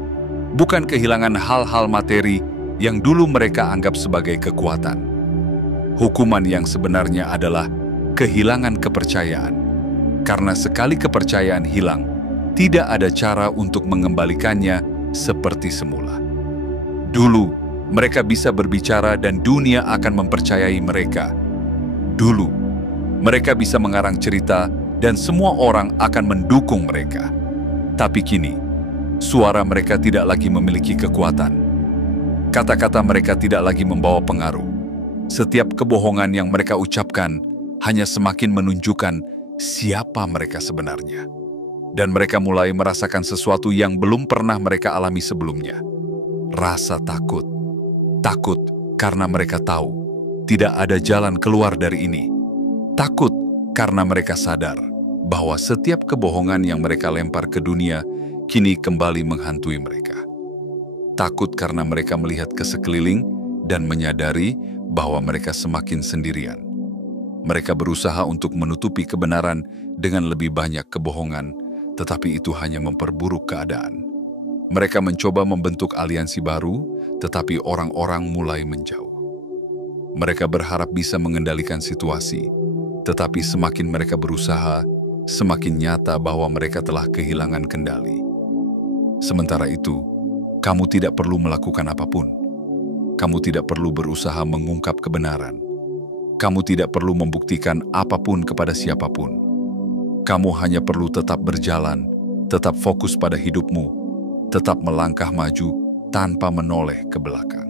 bukan kehilangan hal-hal materi yang dulu mereka anggap sebagai kekuatan. Hukuman yang sebenarnya adalah kehilangan kepercayaan. Karena sekali kepercayaan hilang, tidak ada cara untuk mengembalikannya seperti semula. Dulu, mereka bisa berbicara dan dunia akan mempercayai mereka. Dulu, mereka bisa mengarang cerita dan semua orang akan mendukung mereka. Tapi kini, suara mereka tidak lagi memiliki kekuatan. Kata-kata mereka tidak lagi membawa pengaruh. Setiap kebohongan yang mereka ucapkan hanya semakin menunjukkan siapa mereka sebenarnya. Dan mereka mulai merasakan sesuatu yang belum pernah mereka alami sebelumnya. Rasa takut. Takut karena mereka tahu tidak ada jalan keluar dari ini. Takut karena mereka sadar bahwa setiap kebohongan yang mereka lempar ke dunia kini kembali menghantui mereka. takut karena mereka melihat ke sekeliling dan menyadari bahwa mereka semakin sendirian. Mereka berusaha untuk menutupi kebenaran dengan lebih banyak kebohongan, tetapi itu hanya memperburuk keadaan. Mereka mencoba membentuk aliansi baru, tetapi orang-orang mulai menjauh. Mereka berharap bisa mengendalikan situasi, tetapi semakin mereka berusaha, semakin nyata bahwa mereka telah kehilangan kendali. Sementara itu, kamu tidak perlu melakukan apapun. Kamu tidak perlu berusaha mengungkap kebenaran. Kamu tidak perlu membuktikan apapun kepada siapapun. Kamu hanya perlu tetap berjalan, tetap fokus pada hidupmu, tetap melangkah maju tanpa menoleh ke belakang.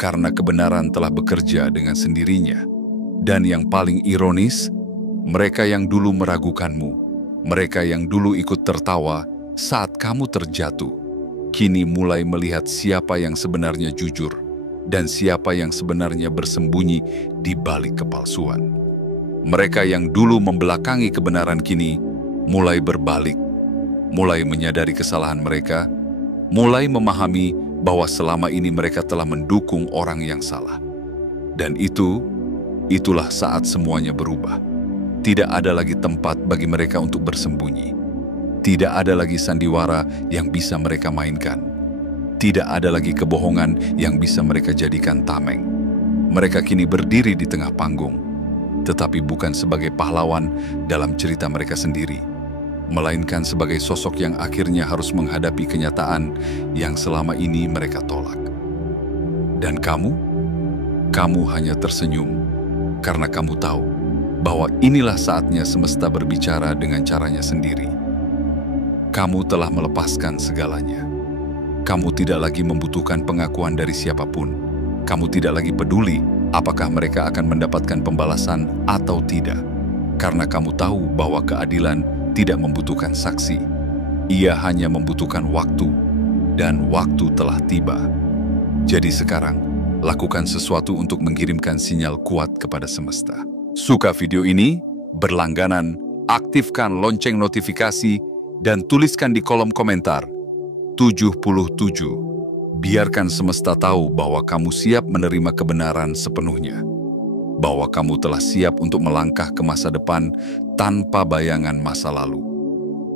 Karena kebenaran telah bekerja dengan sendirinya. Dan yang paling ironis, mereka yang dulu meragukanmu, mereka yang dulu ikut tertawa saat kamu terjatuh, kini mulai melihat siapa yang sebenarnya jujur dan siapa yang sebenarnya bersembunyi di balik kepalsuan. Mereka yang dulu membelakangi kebenaran kini mulai berbalik, mulai menyadari kesalahan mereka, mulai memahami bahwa selama ini mereka telah mendukung orang yang salah. Dan itulah saat semuanya berubah. Tidak ada lagi tempat bagi mereka untuk bersembunyi. Tidak ada lagi sandiwara yang bisa mereka mainkan. Tidak ada lagi kebohongan yang bisa mereka jadikan tameng. Mereka kini berdiri di tengah panggung, tetapi bukan sebagai pahlawan dalam cerita mereka sendiri, melainkan sebagai sosok yang akhirnya harus menghadapi kenyataan yang selama ini mereka tolak. Dan kamu hanya tersenyum karena kamu tahu bahwa inilah saatnya semesta berbicara dengan caranya sendiri. Kamu telah melepaskan segalanya. Kamu tidak lagi membutuhkan pengakuan dari siapapun. Kamu tidak lagi peduli apakah mereka akan mendapatkan pembalasan atau tidak. Karena kamu tahu bahwa keadilan tidak membutuhkan saksi. Ia hanya membutuhkan waktu. Dan waktu telah tiba. Jadi sekarang, lakukan sesuatu untuk mengirimkan sinyal kuat kepada semesta. Suka video ini? Berlangganan, aktifkan lonceng notifikasi, dan tuliskan di kolom komentar 77. Biarkan semesta tahu bahwa kamu siap menerima kebenaran sepenuhnya. Bahwa kamu telah siap untuk melangkah ke masa depan tanpa bayangan masa lalu.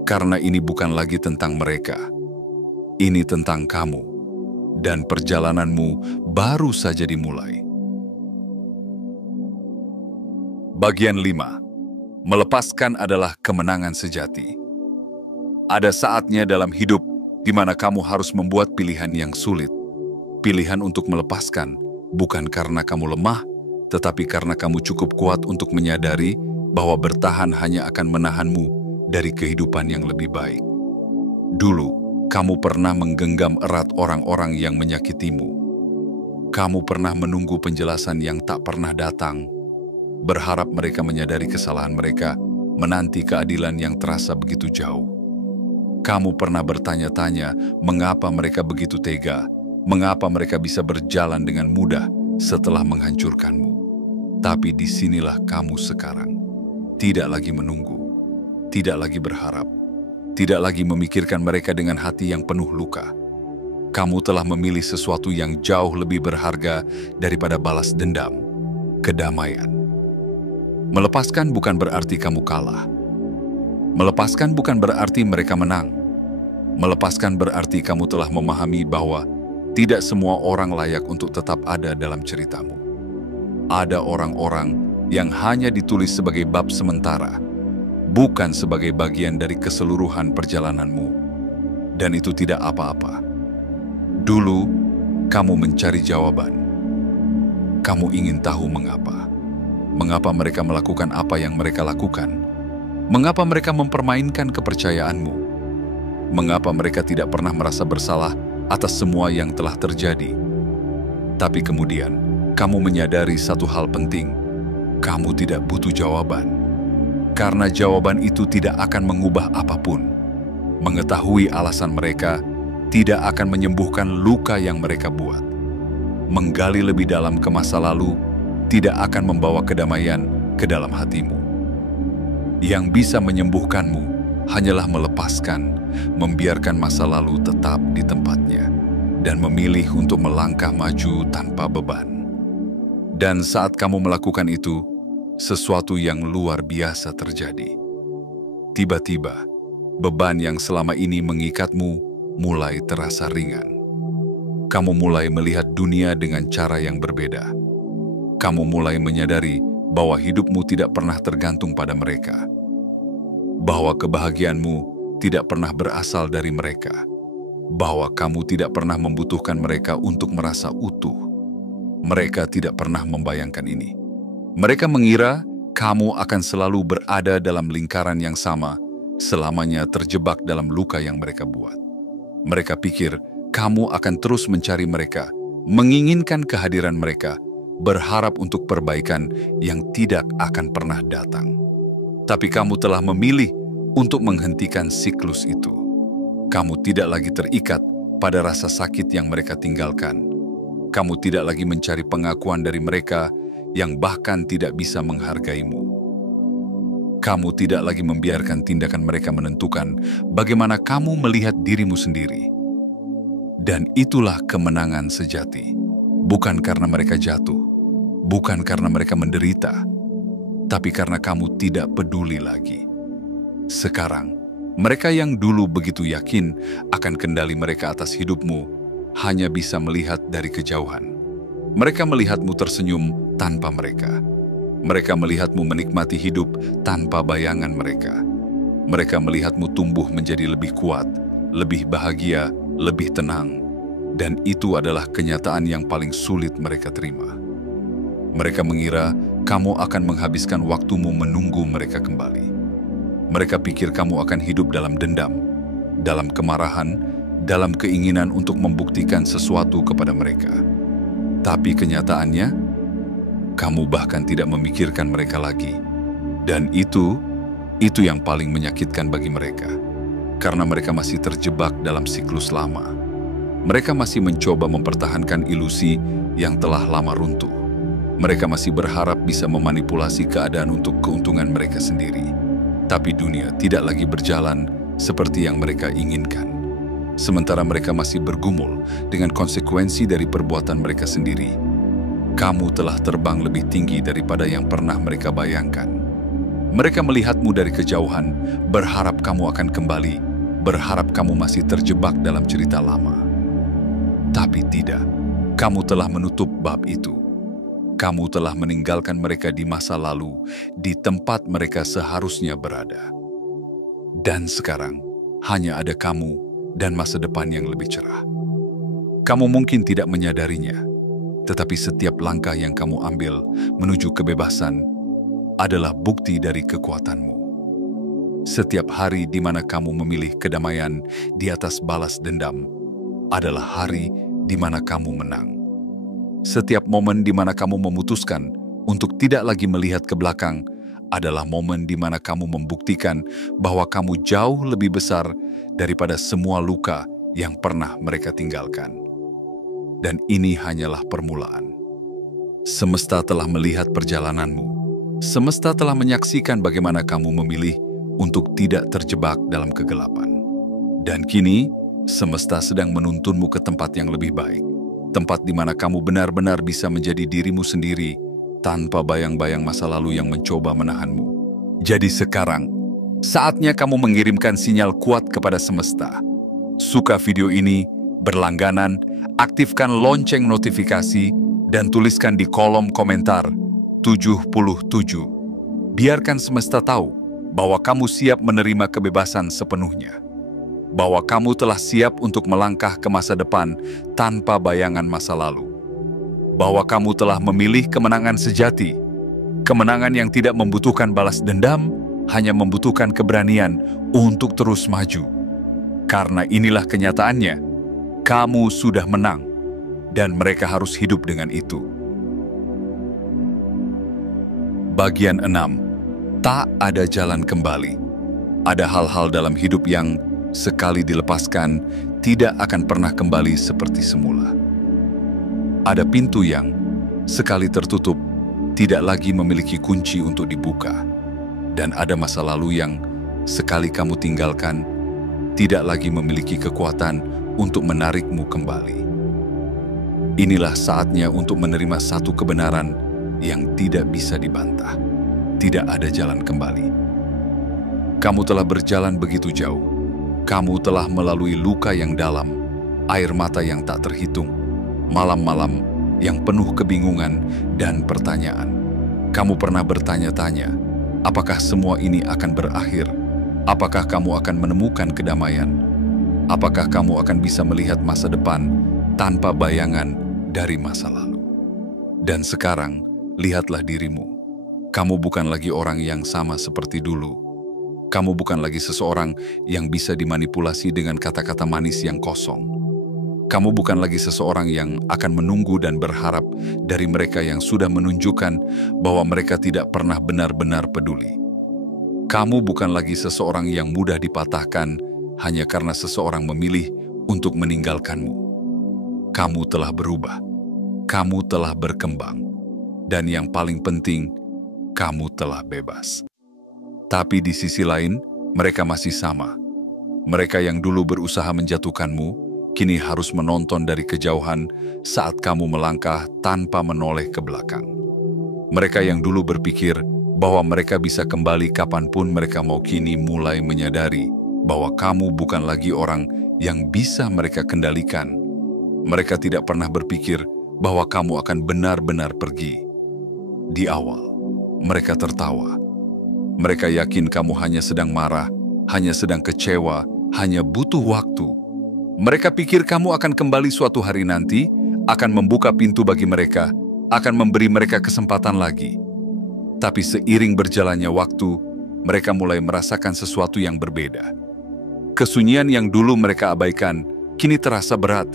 Karena ini bukan lagi tentang mereka. Ini tentang kamu. Dan perjalananmu baru saja dimulai. Bagian 5. Melepaskan adalah kemenangan sejati. Ada saatnya dalam hidup di mana kamu harus membuat pilihan yang sulit. Pilihan untuk melepaskan, bukan karena kamu lemah, tetapi karena kamu cukup kuat untuk menyadari bahwa bertahan hanya akan menahanmu dari kehidupan yang lebih baik. Dulu, kamu pernah menggenggam erat orang-orang yang menyakitimu. Kamu pernah menunggu penjelasan yang tak pernah datang, berharap mereka menyadari kesalahan mereka, menanti keadilan yang terasa begitu jauh. Kamu pernah bertanya-tanya mengapa mereka begitu tega, mengapa mereka bisa berjalan dengan mudah setelah menghancurkanmu. Tapi disinilah kamu sekarang. Tidak lagi menunggu, tidak lagi berharap, tidak lagi memikirkan mereka dengan hati yang penuh luka. Kamu telah memilih sesuatu yang jauh lebih berharga daripada balas dendam, kedamaian. Melepaskan bukan berarti kamu kalah. Melepaskan bukan berarti mereka menang. Melepaskan berarti kamu telah memahami bahwa tidak semua orang layak untuk tetap ada dalam ceritamu. Ada orang-orang yang hanya ditulis sebagai bab sementara, bukan sebagai bagian dari keseluruhan perjalananmu. Dan itu tidak apa-apa. Dulu, kamu mencari jawaban. Kamu ingin tahu mengapa. Mengapa mereka melakukan apa yang mereka lakukan? Mengapa mereka mempermainkan kepercayaanmu? Mengapa mereka tidak pernah merasa bersalah atas semua yang telah terjadi? Tapi kemudian, kamu menyadari satu hal penting. Kamu tidak butuh jawaban. Karena jawaban itu tidak akan mengubah apapun. Mengetahui alasan mereka tidak akan menyembuhkan luka yang mereka buat. Menggali lebih dalam ke masa lalu tidak akan membawa kedamaian ke dalam hatimu. Yang bisa menyembuhkanmu hanyalah melepaskan, membiarkan masa lalu tetap di tempatnya, dan memilih untuk melangkah maju tanpa beban. Dan saat kamu melakukan itu, sesuatu yang luar biasa terjadi. Tiba-tiba, beban yang selama ini mengikatmu mulai terasa ringan. Kamu mulai melihat dunia dengan cara yang berbeda. Kamu mulai menyadari bahwa hidupmu tidak pernah tergantung pada mereka. Bahwa kebahagiaanmu tidak pernah berasal dari mereka. Bahwa kamu tidak pernah membutuhkan mereka untuk merasa utuh. Mereka tidak pernah membayangkan ini. Mereka mengira kamu akan selalu berada dalam lingkaran yang sama, selamanya terjebak dalam luka yang mereka buat. Mereka pikir kamu akan terus mencari mereka, menginginkan kehadiran mereka, berharap untuk perbaikan yang tidak akan pernah datang. Tapi kamu telah memilih untuk menghentikan siklus itu. Kamu tidak lagi terikat pada rasa sakit yang mereka tinggalkan. Kamu tidak lagi mencari pengakuan dari mereka yang bahkan tidak bisa menghargaimu. Kamu tidak lagi membiarkan tindakan mereka menentukan bagaimana kamu melihat dirimu sendiri. Dan itulah kemenangan sejati. Bukan karena mereka jatuh, bukan karena mereka menderita, tapi karena kamu tidak peduli lagi. Sekarang, mereka yang dulu begitu yakin akan kendali mereka atas hidupmu, hanya bisa melihat dari kejauhan. Mereka melihatmu tersenyum tanpa mereka. Mereka melihatmu menikmati hidup tanpa bayangan mereka. Mereka melihatmu tumbuh menjadi lebih kuat, lebih bahagia, lebih tenang. Dan itu adalah kenyataan yang paling sulit mereka terima. Mereka mengira kamu akan menghabiskan waktumu menunggu mereka kembali. Mereka pikir kamu akan hidup dalam dendam, dalam kemarahan, dalam keinginan untuk membuktikan sesuatu kepada mereka. Tapi kenyataannya, kamu bahkan tidak memikirkan mereka lagi. Dan itu yang paling menyakitkan bagi mereka. Karena mereka masih terjebak dalam siklus lama. Mereka masih mencoba mempertahankan ilusi yang telah lama runtuh. Mereka masih berharap bisa memanipulasi keadaan untuk keuntungan mereka sendiri. Tapi dunia tidak lagi berjalan seperti yang mereka inginkan. Sementara mereka masih bergumul dengan konsekuensi dari perbuatan mereka sendiri. Kamu telah terbang lebih tinggi daripada yang pernah mereka bayangkan. Mereka melihatmu dari kejauhan, berharap kamu akan kembali, berharap kamu masih terjebak dalam cerita lama. Tapi tidak, kamu telah menutup bab itu. Kamu telah meninggalkan mereka di masa lalu, di tempat mereka seharusnya berada. Dan sekarang, hanya ada kamu dan masa depan yang lebih cerah. Kamu mungkin tidak menyadarinya, tetapi setiap langkah yang kamu ambil menuju kebebasan adalah bukti dari kekuatanmu. Setiap hari di mana kamu memilih kedamaian di atas balas dendam adalah hari di mana kamu menang. Setiap momen di mana kamu memutuskan untuk tidak lagi melihat ke belakang adalah momen di mana kamu membuktikan bahwa kamu jauh lebih besar daripada semua luka yang pernah mereka tinggalkan. Dan ini hanyalah permulaan. Semesta telah melihat perjalananmu. Semesta telah menyaksikan bagaimana kamu memilih untuk tidak terjebak dalam kegelapan. Dan kini, semesta sedang menuntunmu ke tempat yang lebih baik. Tempat di mana kamu benar-benar bisa menjadi dirimu sendiri tanpa bayang-bayang masa lalu yang mencoba menahanmu. Jadi sekarang, saatnya kamu mengirimkan sinyal kuat kepada semesta. Suka video ini, berlangganan, aktifkan lonceng notifikasi, dan tuliskan di kolom komentar 77. Biarkan semesta tahu bahwa kamu siap menerima kebebasan sepenuhnya. Bahwa kamu telah siap untuk melangkah ke masa depan tanpa bayangan masa lalu. Bahwa kamu telah memilih kemenangan sejati. Kemenangan yang tidak membutuhkan balas dendam, hanya membutuhkan keberanian untuk terus maju. Karena inilah kenyataannya, kamu sudah menang, dan mereka harus hidup dengan itu. Bagian 6. Tak ada jalan kembali. Ada hal-hal dalam hidup yang, sekali dilepaskan, tidak akan pernah kembali seperti semula. Ada pintu yang, sekali tertutup, tidak lagi memiliki kunci untuk dibuka. Dan ada masa lalu yang, sekali kamu tinggalkan, tidak lagi memiliki kekuatan untuk menarikmu kembali. Inilah saatnya untuk menerima satu kebenaran yang tidak bisa dibantah. Tidak ada jalan kembali. Kamu telah berjalan begitu jauh. Kamu telah melalui luka yang dalam, air mata yang tak terhitung, malam-malam yang penuh kebingungan dan pertanyaan. Kamu pernah bertanya-tanya, apakah semua ini akan berakhir? Apakah kamu akan menemukan kedamaian? Apakah kamu akan bisa melihat masa depan tanpa bayangan dari masa lalu? Dan sekarang, lihatlah dirimu. Kamu bukan lagi orang yang sama seperti dulu. Kamu bukan lagi seseorang yang bisa dimanipulasi dengan kata-kata manis yang kosong. Kamu bukan lagi seseorang yang akan menunggu dan berharap dari mereka yang sudah menunjukkan bahwa mereka tidak pernah benar-benar peduli. Kamu bukan lagi seseorang yang mudah dipatahkan hanya karena seseorang memilih untuk meninggalkanmu. Kamu telah berubah. Kamu telah berkembang. Dan yang paling penting, kamu telah bebas. Tapi di sisi lain, mereka masih sama. Mereka yang dulu berusaha menjatuhkanmu, kini harus menonton dari kejauhan saat kamu melangkah tanpa menoleh ke belakang. Mereka yang dulu berpikir bahwa mereka bisa kembali kapanpun mereka mau, kini mulai menyadari bahwa kamu bukan lagi orang yang bisa mereka kendalikan. Mereka tidak pernah berpikir bahwa kamu akan benar-benar pergi. Di awal, mereka tertawa. Mereka yakin kamu hanya sedang marah, hanya sedang kecewa, hanya butuh waktu. Mereka pikir kamu akan kembali suatu hari nanti, akan membuka pintu bagi mereka, akan memberi mereka kesempatan lagi. Tapi seiring berjalannya waktu, mereka mulai merasakan sesuatu yang berbeda. Kesunyian yang dulu mereka abaikan, kini terasa berat.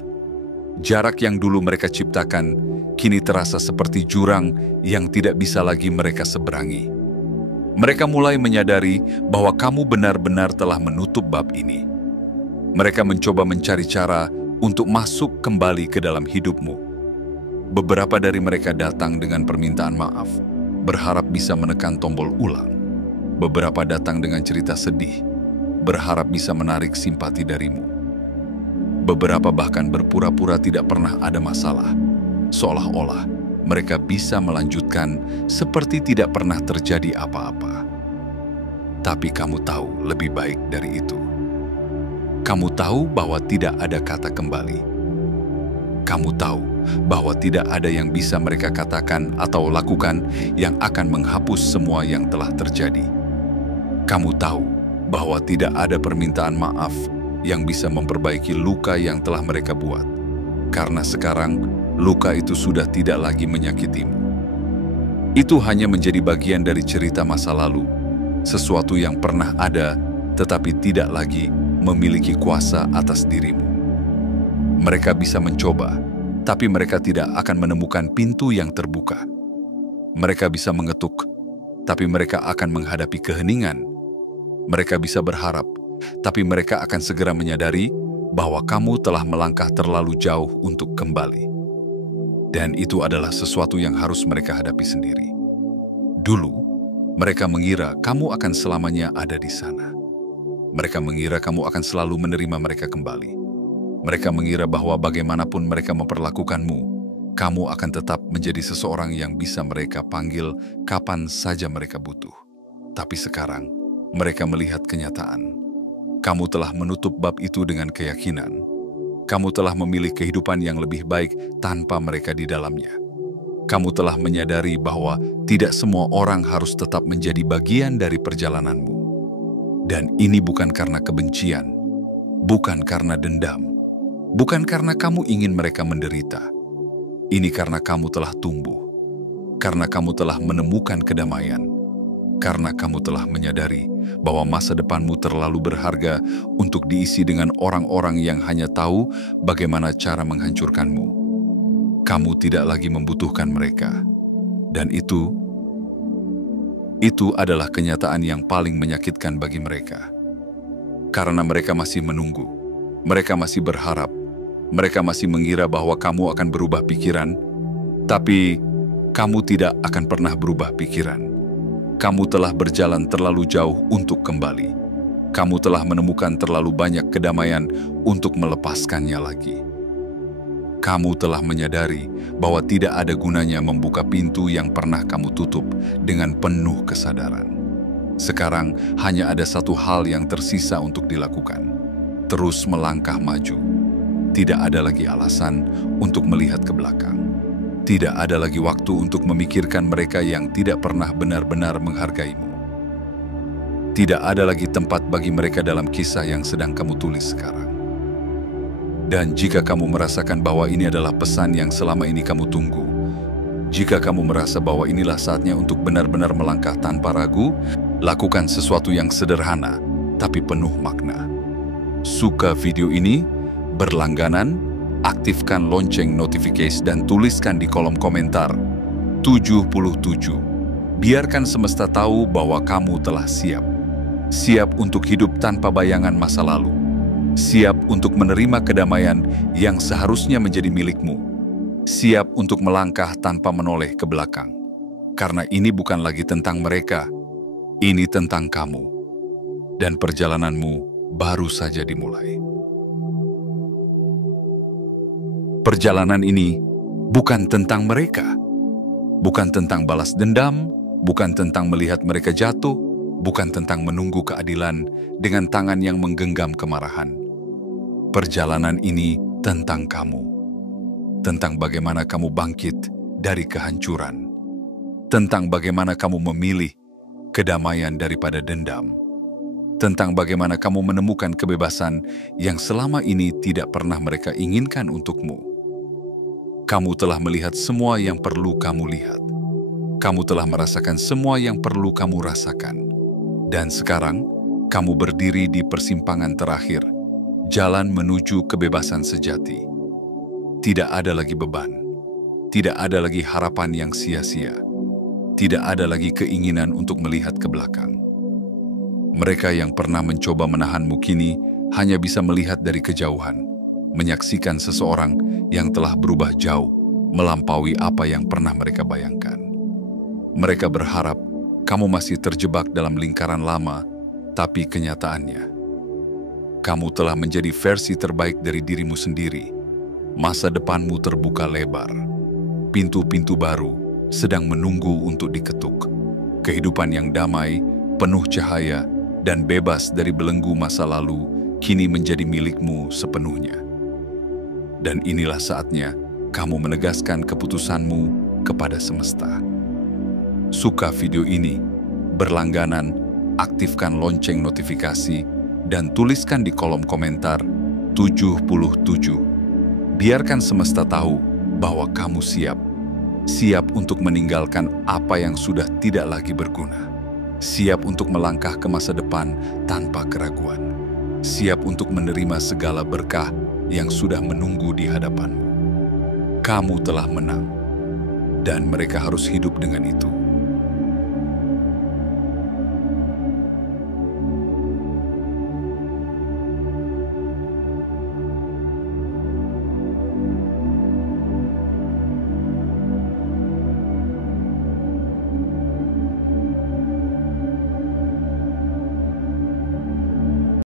Jarak yang dulu mereka ciptakan, kini terasa seperti jurang yang tidak bisa lagi mereka seberangi. Mereka mulai menyadari bahwa kamu benar-benar telah menutup bab ini. Mereka mencoba mencari cara untuk masuk kembali ke dalam hidupmu. Beberapa dari mereka datang dengan permintaan maaf, berharap bisa menekan tombol ulang. Beberapa datang dengan cerita sedih, berharap bisa menarik simpati darimu. Beberapa bahkan berpura-pura tidak pernah ada masalah, seolah-olah mereka bisa melanjutkan seperti tidak pernah terjadi apa-apa. Tapi kamu tahu lebih baik dari itu. Kamu tahu bahwa tidak ada kata kembali. Kamu tahu bahwa tidak ada yang bisa mereka katakan atau lakukan yang akan menghapus semua yang telah terjadi. Kamu tahu bahwa tidak ada permintaan maaf yang bisa memperbaiki luka yang telah mereka buat. Karena sekarang, luka itu sudah tidak lagi menyakitimu. Itu hanya menjadi bagian dari cerita masa lalu, sesuatu yang pernah ada tetapi tidak lagi memiliki kuasa atas dirimu. Mereka bisa mencoba, tapi mereka tidak akan menemukan pintu yang terbuka. Mereka bisa mengetuk, tapi mereka akan menghadapi keheningan. Mereka bisa berharap, tapi mereka akan segera menyadari bahwa kamu telah melangkah terlalu jauh untuk kembali. Dan itu adalah sesuatu yang harus mereka hadapi sendiri. Dulu, mereka mengira kamu akan selamanya ada di sana. Mereka mengira kamu akan selalu menerima mereka kembali. Mereka mengira bahwa bagaimanapun mereka memperlakukanmu, kamu akan tetap menjadi seseorang yang bisa mereka panggil kapan saja mereka butuh. Tapi sekarang, mereka melihat kenyataan. Kamu telah menutup bab itu dengan keyakinan. Kamu telah memilih kehidupan yang lebih baik tanpa mereka di dalamnya. Kamu telah menyadari bahwa tidak semua orang harus tetap menjadi bagian dari perjalananmu. Dan ini bukan karena kebencian, bukan karena dendam, bukan karena kamu ingin mereka menderita. Ini karena kamu telah tumbuh, karena kamu telah menemukan kedamaian, karena kamu telah menyadari bahwa masa depanmu terlalu berharga untuk diisi dengan orang-orang yang hanya tahu bagaimana cara menghancurkanmu. Kamu tidak lagi membutuhkan mereka. Dan itu adalah kenyataan yang paling menyakitkan bagi mereka. Karena mereka masih menunggu, mereka masih berharap, mereka masih mengira bahwa kamu akan berubah pikiran, tapi kamu tidak akan pernah berubah pikiran. Kamu telah berjalan terlalu jauh untuk kembali. Kamu telah menemukan terlalu banyak kedamaian untuk melepaskannya lagi. Kamu telah menyadari bahwa tidak ada gunanya membuka pintu yang pernah kamu tutup dengan penuh kesadaran. Sekarang hanya ada satu hal yang tersisa untuk dilakukan. Terus melangkah maju. Tidak ada lagi alasan untuk melihat ke belakang. Tidak ada lagi waktu untuk memikirkan mereka yang tidak pernah benar-benar menghargaimu. Tidak ada lagi tempat bagi mereka dalam kisah yang sedang kamu tulis sekarang. Dan jika kamu merasakan bahwa ini adalah pesan yang selama ini kamu tunggu, jika kamu merasa bahwa inilah saatnya untuk benar-benar melangkah tanpa ragu, lakukan sesuatu yang sederhana tapi penuh makna. Suka video ini? Berlangganan? Aktifkan lonceng notifikasi dan tuliskan di kolom komentar 77. Biarkan semesta tahu bahwa kamu telah siap. Siap untuk hidup tanpa bayangan masa lalu. Siap untuk menerima kedamaian yang seharusnya menjadi milikmu. Siap untuk melangkah tanpa menoleh ke belakang. Karena ini bukan lagi tentang mereka, ini tentang kamu. Dan perjalananmu baru saja dimulai. Perjalanan ini bukan tentang mereka. Bukan tentang balas dendam, bukan tentang melihat mereka jatuh, bukan tentang menunggu keadilan dengan tangan yang menggenggam kemarahan. Perjalanan ini tentang kamu, tentang bagaimana kamu bangkit dari kehancuran, tentang bagaimana kamu memilih kedamaian daripada dendam, tentang bagaimana kamu menemukan kebebasan yang selama ini tidak pernah mereka inginkan untukmu. Kamu telah melihat semua yang perlu kamu lihat. Kamu telah merasakan semua yang perlu kamu rasakan. Dan sekarang, kamu berdiri di persimpangan terakhir, jalan menuju kebebasan sejati. Tidak ada lagi beban, tidak ada lagi harapan yang sia-sia, tidak ada lagi keinginan untuk melihat ke belakang. Mereka yang pernah mencoba menahanmu kini hanya bisa melihat dari kejauhan, menyaksikan seseorang yang telah berubah jauh, melampaui apa yang pernah mereka bayangkan. Mereka berharap kamu masih terjebak dalam lingkaran lama, tapi kenyataannya, kamu telah menjadi versi terbaik dari dirimu sendiri. Masa depanmu terbuka lebar. Pintu-pintu baru sedang menunggu untuk diketuk. Kehidupan yang damai, penuh cahaya, dan bebas dari belenggu masa lalu kini menjadi milikmu sepenuhnya. Dan inilah saatnya kamu menegaskan keputusanmu kepada semesta. Suka video ini? Berlangganan, aktifkan lonceng notifikasi, dan tuliskan di kolom komentar 77. Biarkan semesta tahu bahwa kamu siap. Siap untuk meninggalkan apa yang sudah tidak lagi berguna. Siap untuk melangkah ke masa depan tanpa keraguan. Siap untuk menerima segala berkah yang sudah menunggu di hadapanmu. Kamu telah menang, dan mereka harus hidup dengan itu.